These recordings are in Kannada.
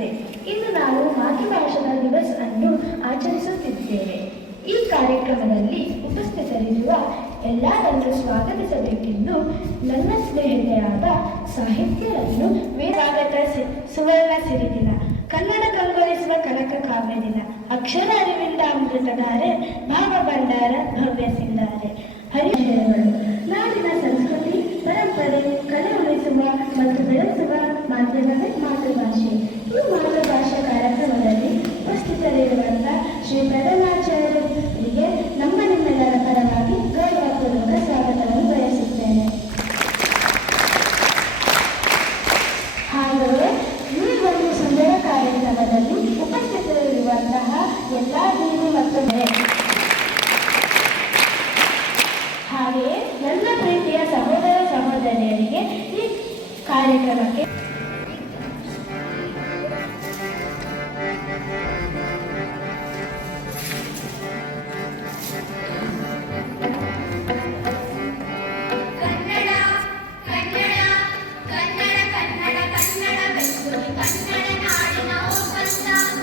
ನಮಸ್ತೆ. ಇಂದು ನಾವು ಮಾತೃಭಾಷಾ ದಿವಸ್ ಅನ್ನು ಆಚರಿಸುತ್ತಿದ್ದೇವೆ. ಈ ಕಾರ್ಯಕ್ರಮದಲ್ಲಿ ಉಪಸ್ಥಿತರಿರುವ ಎಲ್ಲರನ್ನು ಸ್ವಾಗತಿಸಬೇಕೆಂದು ನನ್ನ ಸ್ನೇಹಿತೆಯಾದ ಸಾಹಿತ್ಯರನ್ನು ಸ್ವಾಗತ. ಸುವರ್ಣ ಸಿರಿದಿನ, ಕನ್ನಡ ಕಂಗೊಳಿಸುವ ಕನಕ ಕಾವ್ಯ ದಿನ, ಅಕ್ಷರ ಅರಿವಿಂದ ಅಮೃತಧಾರೆ, ಭಾವ ಭಂಡಾರ ಭವ್ಯ ಸಿಂಗಾರೆ. ಹರಿಹರಗಳು ನಾಡಿನ ಸಂಸ್ಕೃತಿ ಪರಂಪರೆ ಕಲೆ ಉಳಿಸುವ ಮತ್ತು ಬೆಳೆಸುವ ಮಾಧ್ಯಮವೇ ಮಾತೃಭಾಷೆ. ಈ ಮಾತೃಭಾಷಾ ಕಾರ್ಯಕ್ರಮದಲ್ಲಿ ಉಪಸ್ಥಿತರಿರುವಂತಹ ಶ್ರೀ ಪ್ರಧಾನಾಚಾರ್ಯರಿಗೆ ನಿಮ್ಮೆಲ್ಲರ ಪರವಾಗಿ ಗೌರವಪೂರ್ವಕ ಸ್ವಾಗತವನ್ನು ಬಯಸುತ್ತೇನೆ. ಹಾಗೆಯೇ ಈ ಒಂದು ಸುಂದರ ಕಾರ್ಯಕ್ರಮದಲ್ಲಿ ಉಪಸ್ಥಿತರಿರುವಂತಹ ಎಲ್ಲ ದೀನಿ ಮತ್ತು ಹಾಗೆಯೇ ನನ್ನ ಪ್ರೀತಿಯ ಸಹೋದರ ಸಹೋದರಿಯರಿಗೆ ಈ ಕಾರ್ಯಕ್ರಮಕ್ಕೆ ನಾನು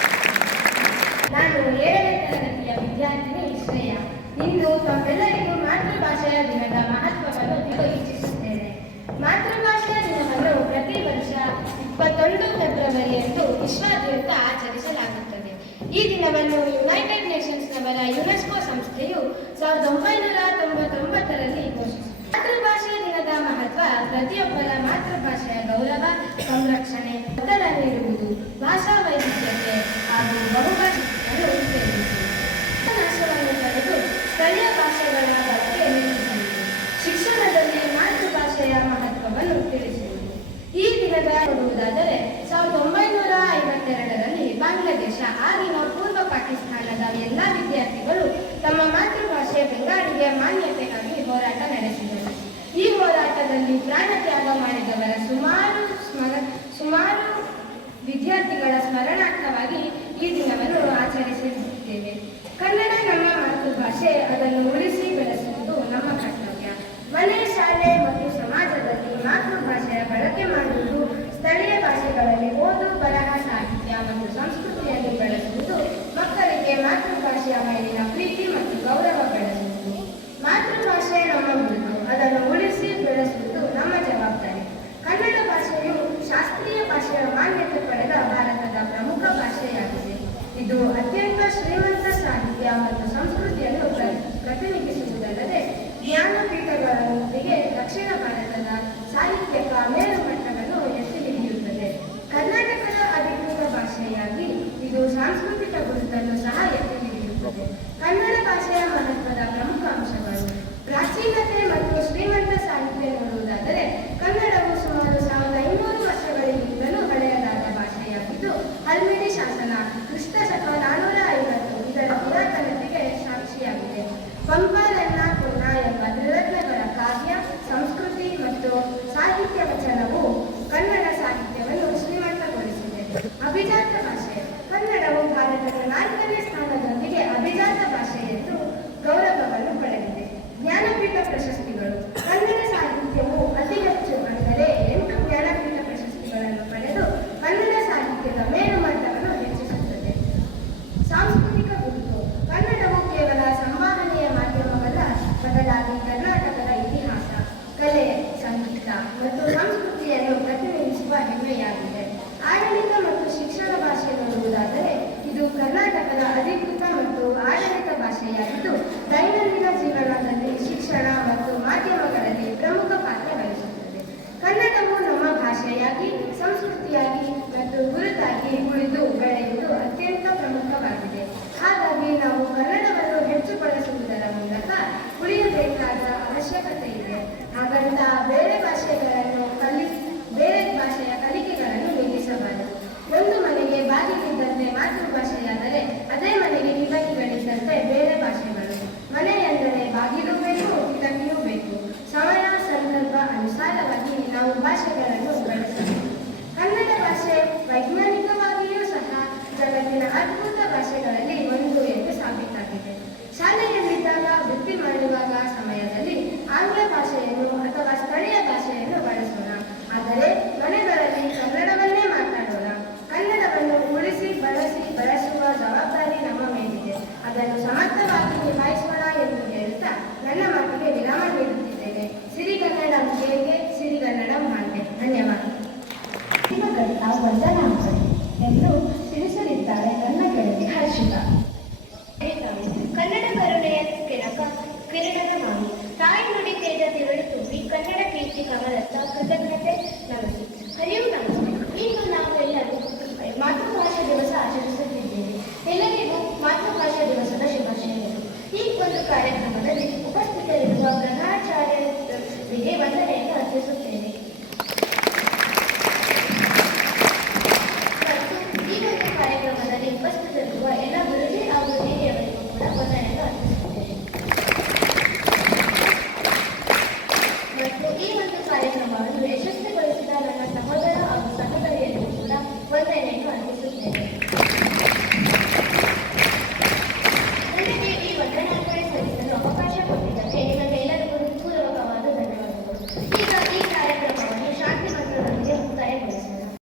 7ನೇ ತರಗತಿ ವಿದ್ಯಾರ್ಥಿನಿ ಶ್ರೇಯ. ಇಂದು ತಮ್ಮೆಲ್ಲರಿಗೂ ಮಾತೃಭಾಷೆಯ ದಿನದ ಮಹತ್ವವನ್ನು ತಿಳಿಸಲು ಇಚ್ಛಿಸುತ್ತೇನೆ. ಮಾತೃಭಾಷೆಯ ದಿನವನ್ನು ಪ್ರತಿ ವರ್ಷ 21 ಫೆಬ್ರವರಿಯಂದು ವಿಶ್ವಾದ್ಯಂತ ಆಚರಿಸಲಾಗುತ್ತದೆ. ಈ ದಿನವನ್ನು ಯುನೈಟೆಡ್ ನೇಷನ್ಸ್ನವರ ಯುನೆಸ್ಕೋ ಸಂಸ್ಥೆಯು 1999ರಲ್ಲಿ ಘೋಷಿಸಿತು. ಮಾತೃಭಾಷೆಯ ದಿನದ ಮಹತ್ವ ಪ್ರತಿಯೊಬ್ಬರ ಮಾತೃಭಾಷೆಯ ಗೌರವ, ಸಂರಕ್ಷಣೆ, ಒತ್ತಡ ನೀಡುವುದು, ಭಾಷಾ ವೈವಿಧ್ಯತೆ ಹಾಗೂ ಬಹುಭಾಷಿಕತೆಯನ್ನು ಉತ್ತೇಜಿಸುವುದು, ನಾಶವನ್ನು ತಡೆದು ಸ್ಥಳೀಯ ಭಾಷೆಗಳ ಬಳಕೆ ಹೆಚ್ಚಿಸುವುದು, ಶಿಕ್ಷಣದಲ್ಲಿ ಮಾತೃಭಾಷೆಯ ಮಹತ್ವವನ್ನು ತಿಳಿಸುವುದು. ಈ ದಿನದ ನೋಡುವುದಾದರೆ 1952ರಲ್ಲಿ ಬಾಂಗ್ಲಾದೇಶ, ಆಗಿನ ಪೂರ್ವ ಪಾಕಿಸ್ತಾನದ ಎಲ್ಲ ವಿದ್ಯಾರ್ಥಿಗಳು ತಮ್ಮ ಮಾತೃಭಾಷೆ ಬೆಂಗಾಳಿಗೆ ಮಾನ್ಯತೆಗಾಗಿ ಹೋರಾಟ ನಡೆಸಿದರು. ಈ ಹೋರಾಟದಲ್ಲಿ ಪ್ರಾಣತ್ಯಾಗ ಮಾಡಿದವರ ಸುಮಾರು ವಿದ್ಯಾರ್ಥಿಗಳ ಸ್ಮರಣಾರ್ಥವಾಗಿ ಈ ದಿನವನ್ನು ಆಚರಿಸುತ್ತೇವೆ. ಕನ್ನಡ ನಮ್ಮ ಮಾತೃಭಾಷೆ, ಅದನ್ನು ಉಳಿಸಿ ಬೆಳೆಸುವುದು ನಮ್ಮ ಕರ್ತವ್ಯ. ಮನೆ, ಶಾಲೆ ಮತ್ತು ಸಮಾಜದಲ್ಲಿ ಮಾತೃಭಾಷೆಯ ಬಳಕೆ ಮಾಡುವುದು, ಸ್ಥಳೀಯ ಭಾಷೆಗಳಲ್ಲಿ ಓದು, ಬರಹ, ಸಾಹಿತ್ಯ ಮತ್ತು ಸಂಸ್ಕೃತಿಯನ್ನು ಬೆಳೆಸುವುದು, ಮಕ್ಕಳಿಗೆ ಮಾತೃಭಾಷೆಯ ಮೇಲಿನ ಪ್ರೀತಿ ಮತ್ತು ಗೌರವ ಬೆಳೆಸುವುದು. ಮಾತೃಭಾಷೆ ನಮ್ಮ ಗುರುತು, ಅದನ್ನು ಉಳಿಸಿ ಬೆಳೆಸುವುದು ನಮ್ಮ ಜವಾಬ್ದಾರಿ. ಕನ್ನಡ ಭಾಷೆಯು ಶಾಸ್ತ್ರೀಯ ಭಾಷೆಯ ಮಾನ್ಯತೆ ಪಡೆದ ಭಾರತದ ಪ್ರಮುಖ ಭಾಷೆಯಾಗಿದೆ. ಇದು ಅತ್ಯಂತ ಶ್ರೀಮಂತ ಸಾಹಿತ್ಯ ಮತ್ತು ಸಂಸ್ಕೃತಿಯನ್ನು ಪ್ರತಿನಿಧಿಸುವುದಲ್ಲದೆ ಜ್ಞಾನಪೀಠಗಳೊಂದಿಗೆ ದಕ್ಷಿಣ ಭಾರತದ ಸಾಹಿತ್ಯಕ ಮೇರುಮಟ್ಟವನ್ನು ಎತ್ತಿ ಹಿಡಿಯುತ್ತದೆ. ಕರ್ನಾಟಕದ ಅಧಿಕೃತ ಭಾಷೆಯಾಗಿ ಇದು ಸಾಂಸ್ಕೃತಿಕ ಗುರುತನ್ನು ಸಹ ಎತ್ತಿ ಹಿಡಿಯುತ್ತದೆ. ಕನ್ನಡ ಭಾಷೆಯ ಮಹತ್ವದ ಪ್ರಮುಖ ಅಂಶಗಳು: ಪ್ರಾಚೀನತೆ ಮತ್ತು ಶ್ರೀಮಂತ ಸಾಹಿತ್ಯ ನೋಡುವುದಾದರೆ ಕನ್ನಡವು ಸುಮಾರು 1500 ವರ್ಷಗಳಿಗಿಂತಲೂ ಹಳೆಯದಾದ ಭಾಷೆಯಾಗಿದ್ದು, ಹಲ್ಮಿಡಿ ಶಾಸನ ಕ್ರಿಸ್ತ ಶಕ 450 ಇದರ ಪುರಾತನತೆಗೆ ಸಾಕ್ಷಿಯಾಗಿದೆ. ಪಂಪಾರನ್ನ ಪೂರ್ಣ ಎಂಬ ತ್ರಿರತ್ನಗಳ ಕಾವ್ಯ, ಸಂಸ್ಕೃತಿ ಮತ್ತು ಸಾಹಿತ್ಯ ವಚನವು ಕನ್ನಡ ಸಾಹಿತ್ಯವನ್ನು ಶ್ರೀಮಂತಗೊಳಿಸಿದೆ. ಅಭಿಜಾತ ಭಾಷೆ: ಕನ್ನಡವು ಭಾರತದ 4ನೇ ಸ್ಥಾನದೊಂದಿಗೆ ಅಭಿಜಾತ ಭಾಷೆ ಎಂದು ಗೌರವವನ್ನು ಪಡೆದಿದೆ. ಜ್ಞಾನಪೀಠ ಪ್ರಶಸ್ತಿಗಳು: ಕನ್ನಡ ಸಾಹಿತ್ಯವು ಅತಿ ಹೆಚ್ಚು, ಅಂದರೆ 8 ಜ್ಞಾನಪೀಠ ಪ್ರಶಸ್ತಿಗಳನ್ನು ಪಡೆದು ಕನ್ನಡ ಸಾಹಿತ್ಯದ ಮೇರುಮಟ್ಟವನ್ನು ಹೆಚ್ಚಿಸುತ್ತದೆ. ಸಾಂಸ್ಕೃತಿಕ ಗುರುತು: ಕನ್ನಡವು ಕೇವಲ ಸಂವಹನೆಯ ಮಾಧ್ಯಮವಲ್ಲ, ಬದಲಾಗಿ ಕರ್ನಾಟಕದ ಇತಿಹಾಸ, ಕಲೆ, ಸಂಗೀತ ಮತ್ತು ಸಂಸ್ಕೃತಿಯನ್ನು ಪ್ರತಿನಿಧಿಸುವ ಹೆಮ್ಮೆಯಾಗಿದೆ. ಆಡಳಿತ ಮತ್ತು ಶಿಕ್ಷಣ ಭಾಷೆ ನೋಡುವುದಾದರೆ ಇದು ಕರ್ನಾಟಕದ ಅಧಿಕೃತ ಮತ್ತು ಆಡಳಿತ ಭಾಷೆಯಾಗಿದ್ದು, ದೈನಂದಿನ ಜೀವನದಲ್ಲಿ ಶಿಕ್ಷಣ ಮತ್ತು ಮಾಧ್ಯಮಗಳಲ್ಲಿ ಪ್ರಮುಖ ಪಾತ್ರ ವಹಿಸುತ್ತದೆ. ಕನ್ನಡವು ನಮ್ಮ ಭಾಷೆಯಾಗಿ, ಸಂಸ್ಕೃತಿಯಾಗಿ ಮತ್ತು ಗುರುತಾಗಿ ಉಳಿದು ಬೆಳೆಯುವುದು ಅತ್ಯಂತ ಪ್ರಮುಖವಾಗಿದೆ. ಹಾಗಾಗಿ ನಾವು ಕನ್ನಡವನ್ನು ಹೆಚ್ಚು ಬಳಸುವುದರ ಮೂಲಕ ಉಳಿಯಬೇಕಾದ ಅವಶ್ಯಕತೆ ಇದೆ. ಹಾಗಂತ ಬೇರೆ ಭಾಷೆಯ ಕಲಿಕೆಗಳನ್ನು ನಿಲ್ಲಿಸಬಾರದು. ಒಂದು ಮನೆಗೆ ಬಾಗಿಲಿದ್ದಂತೆ ಮಾತೃಭಾಷೆಯಾದರೆ ಅದೇ ಮನೆಗೆ ಕಿಟಕಿಗಳಿದ್ದಂತೆ ಬೇರೆ ಭಾಷೆಗಳು. ಮನೆ ಎಂದರೆ ಬಾಗಿಲು ಬೇಕು, ಕಿಟಕಿಯೂ ಬೇಕು. ಸಮಯ ಸಂದರ್ಭ ಅನುಸಾರವಾಗಿ ನಾವು ಭಾಷೆಗಳನ್ನು ಬೆಳೆಸಬೇಕು. ಕನ್ನಡ ಭಾಷೆ ವೈಜ್ಞಾನಿಕವಾಗಿಯೂ ಸಹ ಜಗತ್ತಿನ ಅದ್ಭುತ ಭಾಷೆಗಳಲ್ಲಿ ಒಂದು ಎಂದು ಸಾಬೀತಾಗಿದೆ. ಶಾಲೆಯಲ್ಲಿದ್ದಾಗ, ವೃತ್ತಿ ಮಾಡುವಾಗ ಸಮಯದಲ್ಲಿ ಆಂಗ್ಲ ಭಾಷೆಯನ್ನು ಅಥವಾ ಸ್ಥಳೀಯ ಭಾಷೆಯನ್ನು ಬಳಸೋಣ, ಆದರೆ ಮನೆಗಳಲ್ಲಿ ಕನ್ನಡವನ್ನೇ ಮಾತಾಡೋಣ. ಕನ್ನಡವನ್ನು ಉಳಿಸಿ ಬಳಸುವ ಜವಾಬ್ದಾರಿ ನಮ್ಮ ಮೇಲಿದೆ. ಅದನ್ನು ಸಮರ್ಥವಾಗಿ ನಿಭಾಯಿಸೋಣ ಎಂದು ಹೇಳುತ್ತಾ ನನ್ನ ಮಾತಿಗೆ ವಿರಾಮ ನೀಡುತ್ತಿದ್ದೇನೆ. ಸಿರಿಗನ್ನಡಂ ಹೇಗೆ, ಸಿರಿಗನ್ನಡಂ ಹಾಗೆ. ಧನ್ಯವಾದ. ನಿಮಗಂತ ವಂದನಾಂಜಲಿ ಎಂದು ತಿಳಿಸಲಿದ್ದಾರೆ ನನ್ನ ಗೆಳತಿ ಹರ್ಷಿತಾ. ಕನ್ನಡ ಕರುಣೆಯ ಕಿರಣದ ಮಾಮಿ, ತಾಯಿ ನುಡಿ ತೇಜ ತಿರುಳು ತುಂಬಿ ಕನ್ನಡ ಕೀರ್ತಿ ಕಮಲತ್ತ ಕೃತಜ್ಞತೆ ನಮಸ್ತೆ. ಹರಿಯು ನಮಸ್ತೆ. ಇಂದು ನಾವು ಎಲ್ಲರೂ ಮಾತೃಭಾಷಾ ದಿವಸ ಆಚರಿಸುತ್ತಿದ್ದೇವೆ. ಎಲ್ಲರಿಗೂ ಮಾತೃಭಾಷಾ ದಿವಸದ ಶುಭಾಶಯಗಳು. ಈ ಒಂದು ಕಾರ್ಯಕ್ರಮದಲ್ಲಿ ಉಪಸ್ಥಿತರಿರುವ ಪ್ರಧಾನಾಚಾರ್ಯರಿಗೆ ವಂದನೆಯನ್ನು